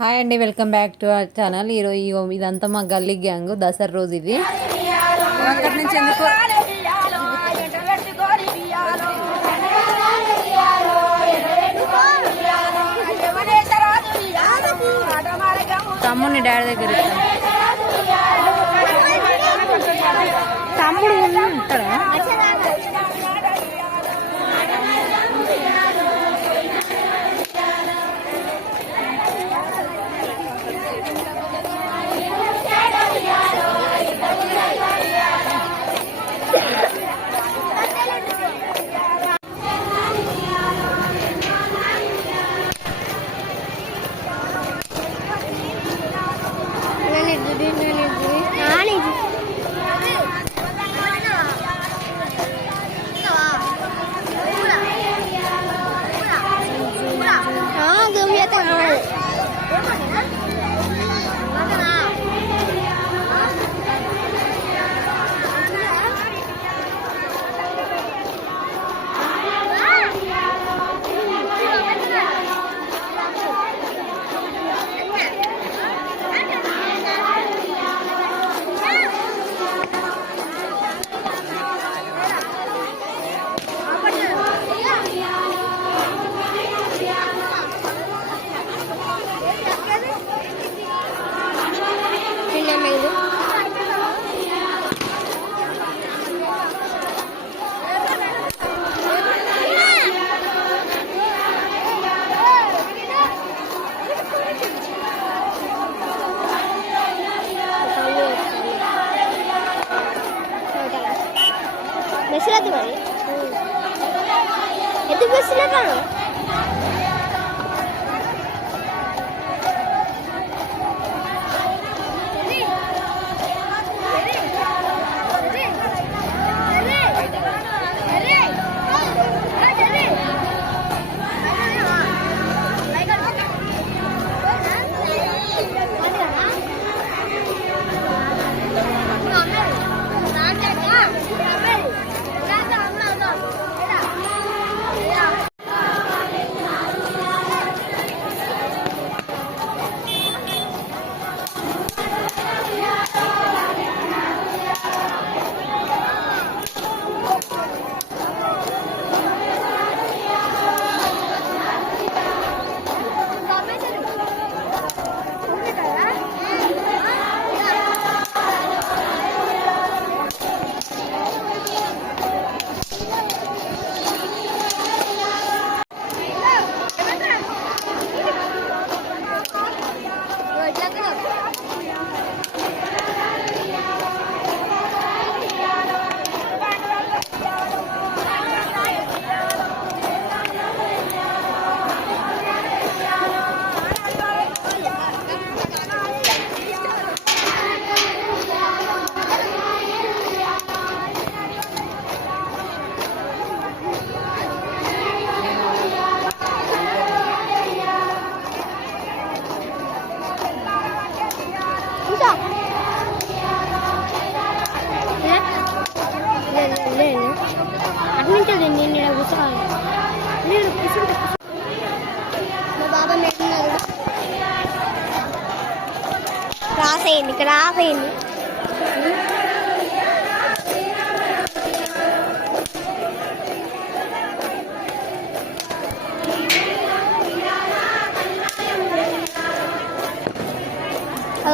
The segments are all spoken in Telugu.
హాయ్ అండి welcome back to our channel. ఈరోజు ఇదంతా మా గల్లీ గ్యాంగ్ దసరా రోజు ఇది. అక్కడి నుంచి ఎందుకు తమ్ముడిని డాడీ దగ్గర తమ్ముడు ఉంటాడా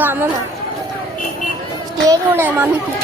అమ్మమ్మ స్టేజ్ ఉన్నాయి మమ్మీకి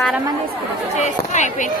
బాగా మంది తీసుకున్నారు అయిపోయింది.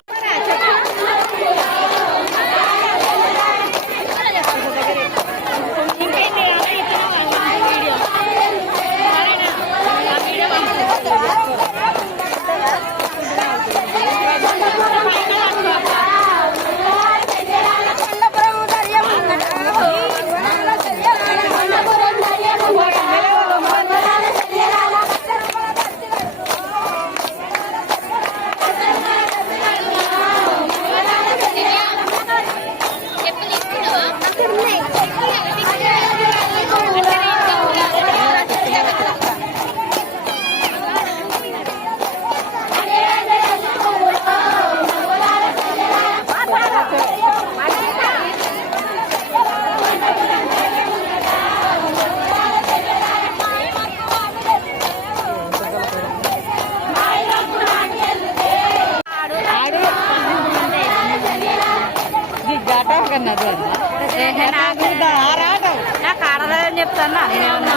在那里呢？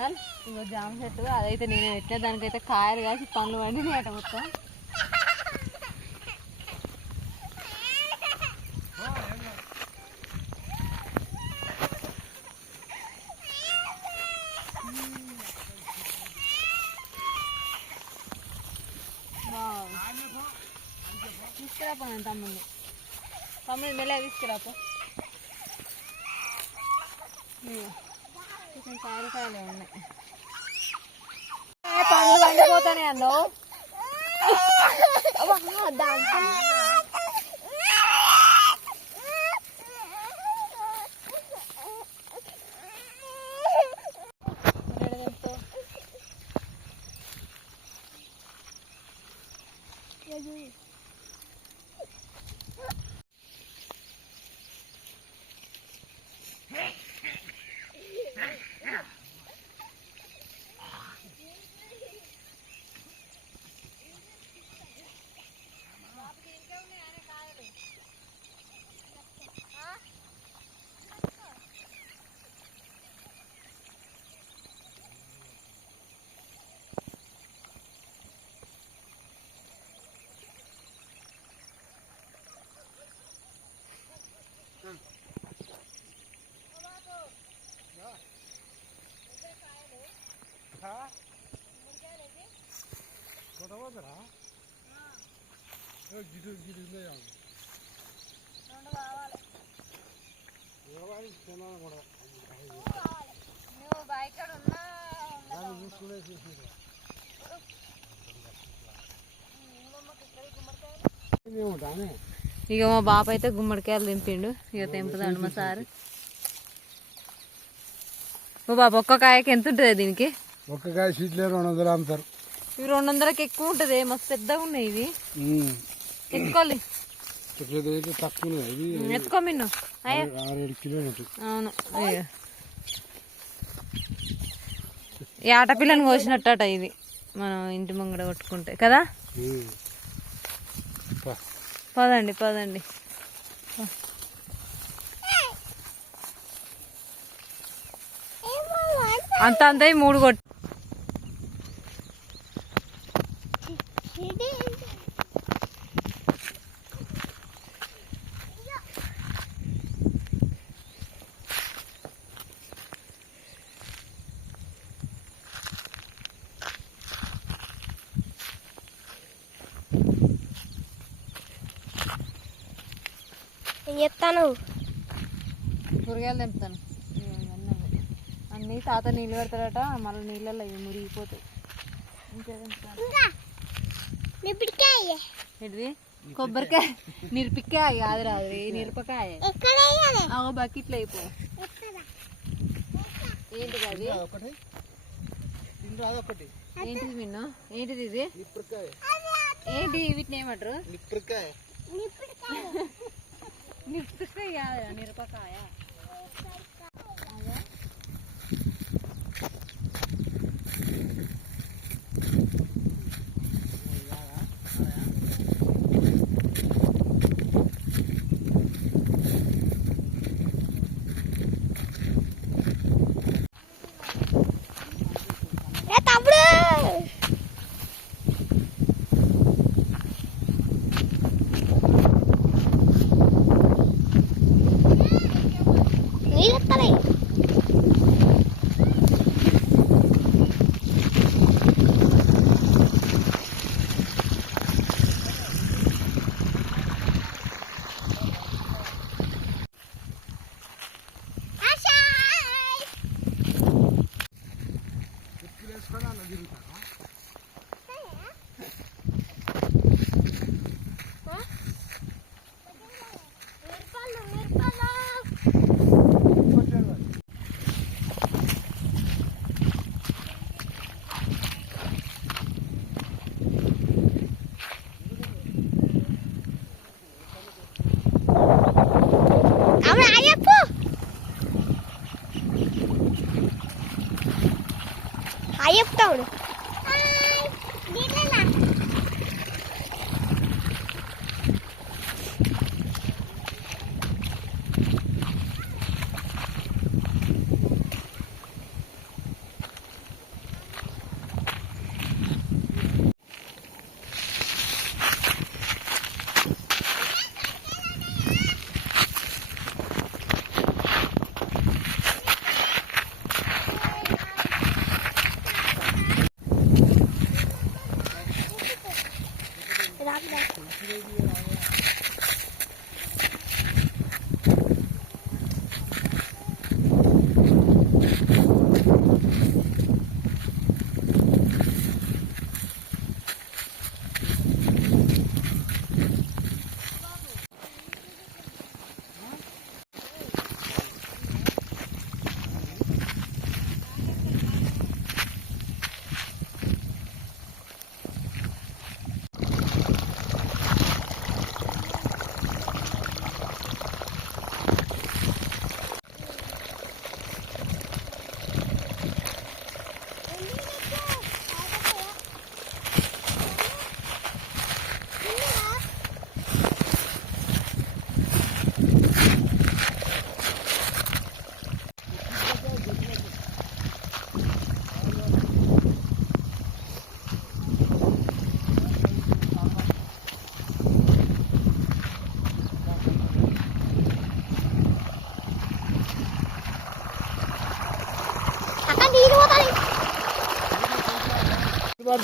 ఛానల్ ఇంకో జామ చెట్టు అదైతే నేను పెట్టిన దానికైతే కాయలు కాసి పండ్లు పండి అట మొత్తం తీసుకురాపో తమ్ముడిని తమ్ముడు మెల్ల తీసుకురాపో ఏ, పండ్లు అన్నావు ఉన్నా ఇక మా బాప అయితే గుమ్మడికాయలు దింపిండు ఇక తెంపుతాడు మా సార్. మా బాబు ఒక్క కాయకి ఎంత ఉంటుంది దీనికి? ఒక్క కాయ సీట్లే రెండు వందలు అమ్ముతారు ఇవి రెండు వందలకి ఎక్కువ ఉంటుంది. మస్తు పెద్దగా ఉన్నాయి ఇవి. ఎత్తుకోవాలి. చెట్లది అయితే తక్కువ. ఇది? ఎత్తుకో మిన్ను. ఆరేడు కిలోలు ఉంటుంది. అవును. అయ్యో. ఈ ఆటపిల్లని కోసినట్టట ఇది. మనం ఇంటి ముంగడ కొట్టుకుంటే. కదా. పదండి పదండి. అంత అంత మూడు కొట్టు. కూరగాయలు తెంపుతాను. అన్నీ తాత నీళ్ళు పెడతాడట మళ్ళీ నీళ్ళల్లో ఇవి మురిగిపోతాయి. ఏంటిది? కొబ్బరికాయ. నిరపికాయ కాదు రాదు నిరపకాయ అవ బకెట్లో అయిపో. ఏంటిది అది? ఏంటిది మిన్ను? ఏంటిది ఇది? ఏంటి వీటిని ఏమంటారు? నిప్పటికాయ నిరపకాయ కాదు నిరపకాయ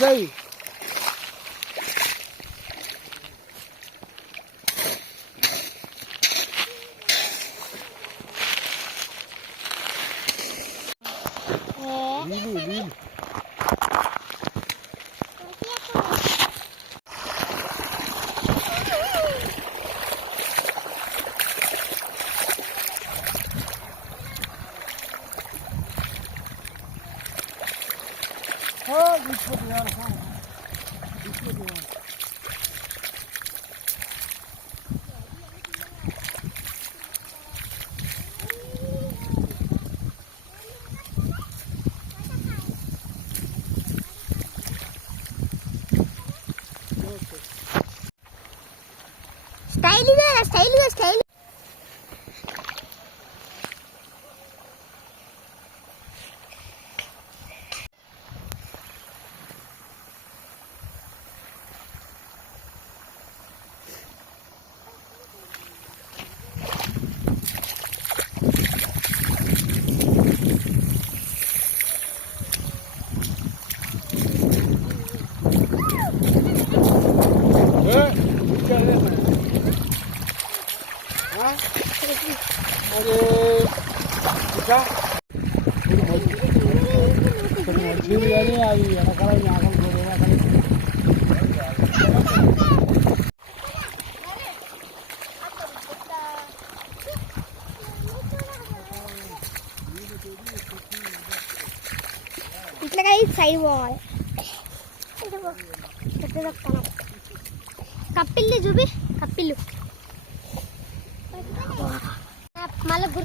aí.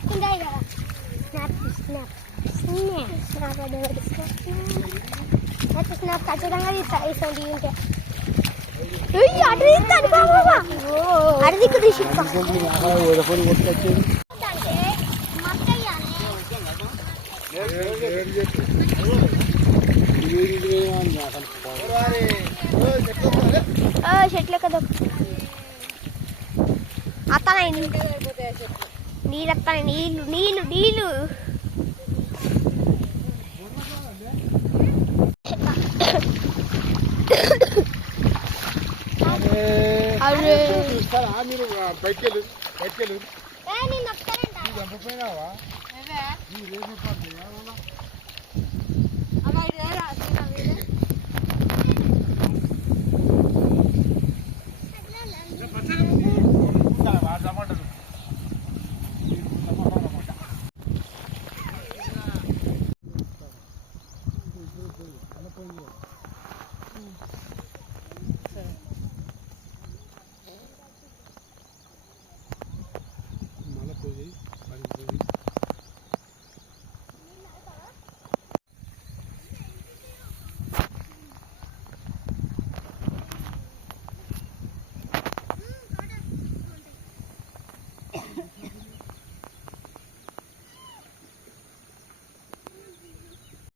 ఎక్కిందా snap snap snap snap snap ఖచ్చితంగా ఇస్తుంది ఉంటే చెట్ల కదా అతనైంది నీళ్ళు నీళ్ళు నీళ్ళు. నీళ్ళు బయటకెళ్ళు